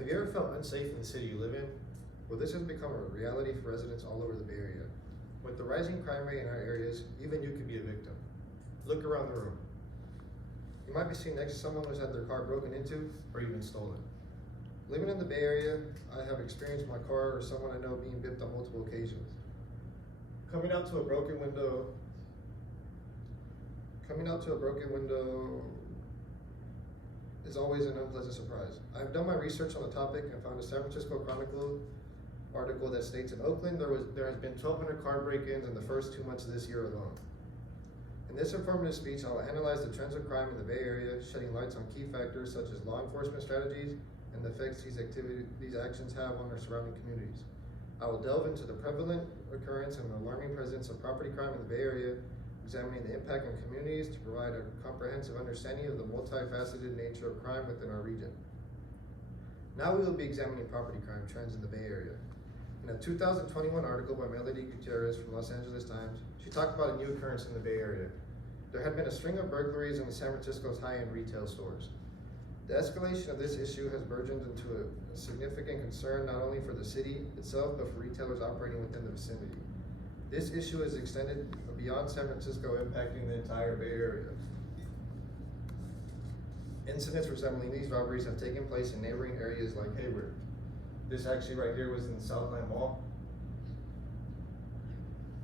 Have you ever felt unsafe in the city you live in? Well, this has become a reality for residents all over the Bay Area. With the rising crime rate in our areas, even you could be a victim. Look around the room. You might be sitting next to someone who's had their car broken into or even stolen. Living in the Bay Area, I have experienced my car or someone I know being bipped on multiple occasions. Coming out to a broken window is always an unpleasant surprise. I've done my research on the topic and found a San Francisco Chronicle article that states in Oakland there has been 1,200 car break-ins in the first 2 months of this year alone. In this informative speech, I will analyze the trends of crime in the Bay Area, shedding lights on key factors such as law enforcement strategies and the effects these actions have on our surrounding communities. I will delve into the prevalent occurrence and alarming presence of property crime in the Bay Area, examining the impact on communities to provide a comprehensive understanding of the multifaceted nature of crime within our region. Now we will be examining property crime trends in the Bay Area. In a 2021 article by Melody Gutierrez from Los Angeles Times, she talked about a new occurrence in the Bay Area. There had been a string of burglaries in San Francisco's high-end retail stores. The escalation of this issue has burgeoned into a significant concern not only for the city itself, but for retailers operating within the vicinity. This issue is extended beyond San Francisco, impacting the entire Bay Area. Incidents resembling these robberies have taken place in neighboring areas like Hayward. This actually right here was in the Southland Mall.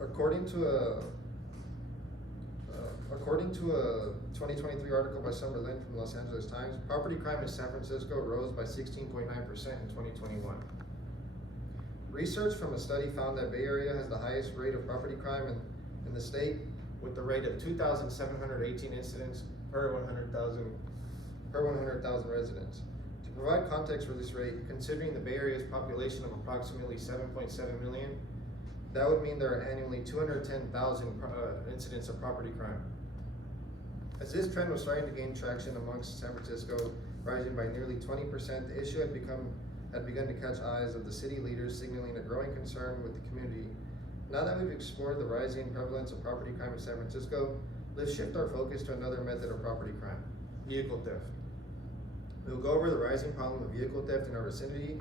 According to a 2023 article by Summer Lin from Los Angeles Times, property crime in San Francisco rose by 16.9% in 2021. Research from a study found that Bay Area has the highest rate of property crime in the state, with the rate of 2,718 incidents per 100,000 residents. To provide context for this rate, considering the Bay Area's population of approximately 7.7 million, that would mean there are annually 210,000 incidents of property crime. As this trend was starting to gain traction amongst San Francisco, rising by nearly 20%, the issue had begun to catch eyes of the city leaders, signaling a growing concern with the community. Now that we've explored the rising prevalence of property crime in San Francisco, let's shift our focus to another method of property crime: vehicle theft. We'll go over the rising problem of vehicle theft in our vicinity.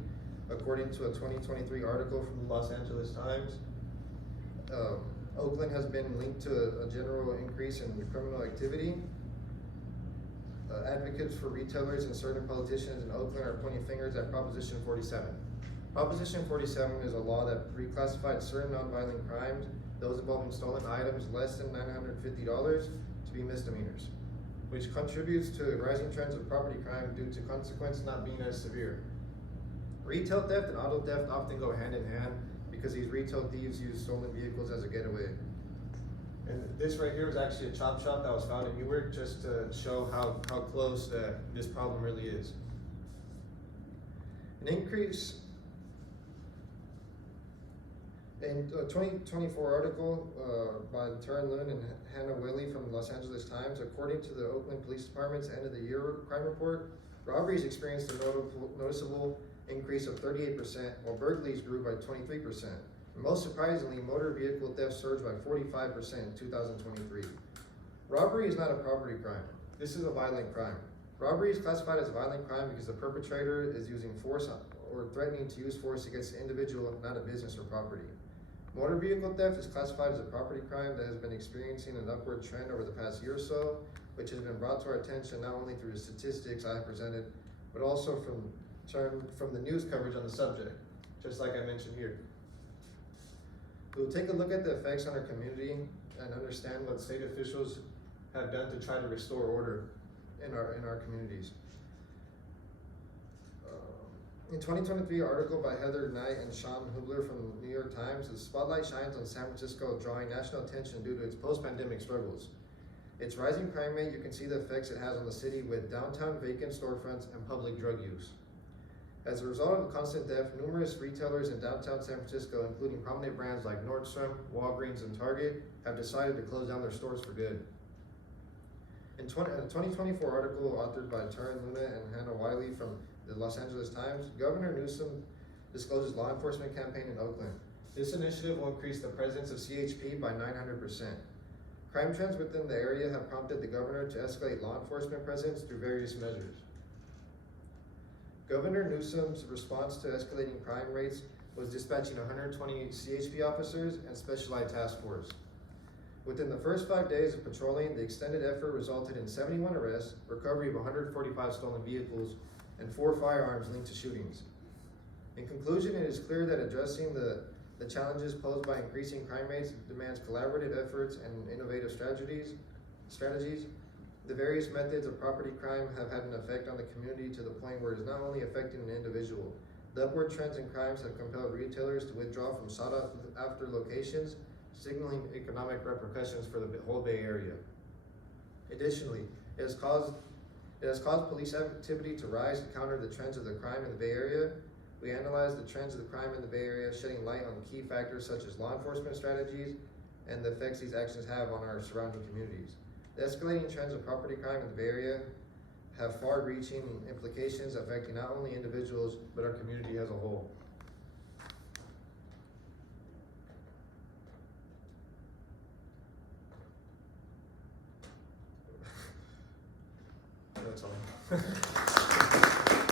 According to a 2023 article from the Los Angeles Times, Oakland has been linked to a general increase in criminal activity. Advocates for retailers and certain politicians in Oakland are pointing fingers at Proposition 47. Proposition 47 is a law that reclassified certain nonviolent crimes, those involving stolen items less than $950, to be misdemeanors, which contributes to rising trends of property crime due to consequences not being as severe. Retail theft and auto theft often go hand in hand because these retail thieves use stolen vehicles as a getaway. And this right here is actually a chop shop that was found in Newark, just to show how close this problem really is. An increase in a 2024 article by Taryn Lund and Hannah Willey from the Los Angeles Times, according to the Oakland Police Department's end of the year crime report, robberies experienced a noticeable increase of 38%, while burglaries grew by 23%. And most surprisingly, motor vehicle theft surged by 45% in 2023. Robbery is not a property crime. This is a violent crime. Robbery is classified as a violent crime because the perpetrator is using force or threatening to use force against an individual, not a business or property. Motor vehicle theft is classified as a property crime that has been experiencing an upward trend over the past year or so, which has been brought to our attention not only through the statistics I have presented, but also from the news coverage on the subject, just like I mentioned here. We'll take a look at the effects on our community and understand what state officials have done to try to restore order in our communities. In 2023 article by Heather Knight and Sean Hubler from the New York Times, the spotlight shines on San Francisco, drawing national attention due to its post-pandemic struggles. Its rising crime rate, you can see the effects it has on the city with downtown vacant storefronts and public drug use. As a result of constant theft, numerous retailers in downtown San Francisco, including prominent brands like Nordstrom, Walgreens, and Target, have decided to close down their stores for good. In a 2024 article authored by Taryn Luna and Hannah Wiley from the Los Angeles Times, Governor Newsom discloses law enforcement campaign in Oakland. This initiative will increase the presence of CHP by 900%. Crime trends within the area have prompted the governor to escalate law enforcement presence through various measures. Governor Newsom's response to escalating crime rates was dispatching 128 CHP officers and specialized task force. Within the first 5 days of patrolling, the extended effort resulted in 71 arrests, recovery of 145 stolen vehicles, and 4 firearms linked to shootings. In conclusion, it is clear that addressing the challenges posed by increasing crime rates demands collaborative efforts and innovative strategies. The various methods of property crime have had an effect on the community to the point where it is not only affecting an individual. The upward trends in crimes have compelled retailers to withdraw from sought-after locations, signaling economic repercussions for the whole Bay Area. Additionally, it has caused police activity to rise to counter the trends of the crime in the Bay Area. We analyzed the trends of the crime in the Bay Area, shedding light on key factors such as law enforcement strategies and the effects these actions have on our surrounding communities. The escalating trends of property crime in the Bay Area have far-reaching implications affecting not only individuals, but our community as a whole. That's all.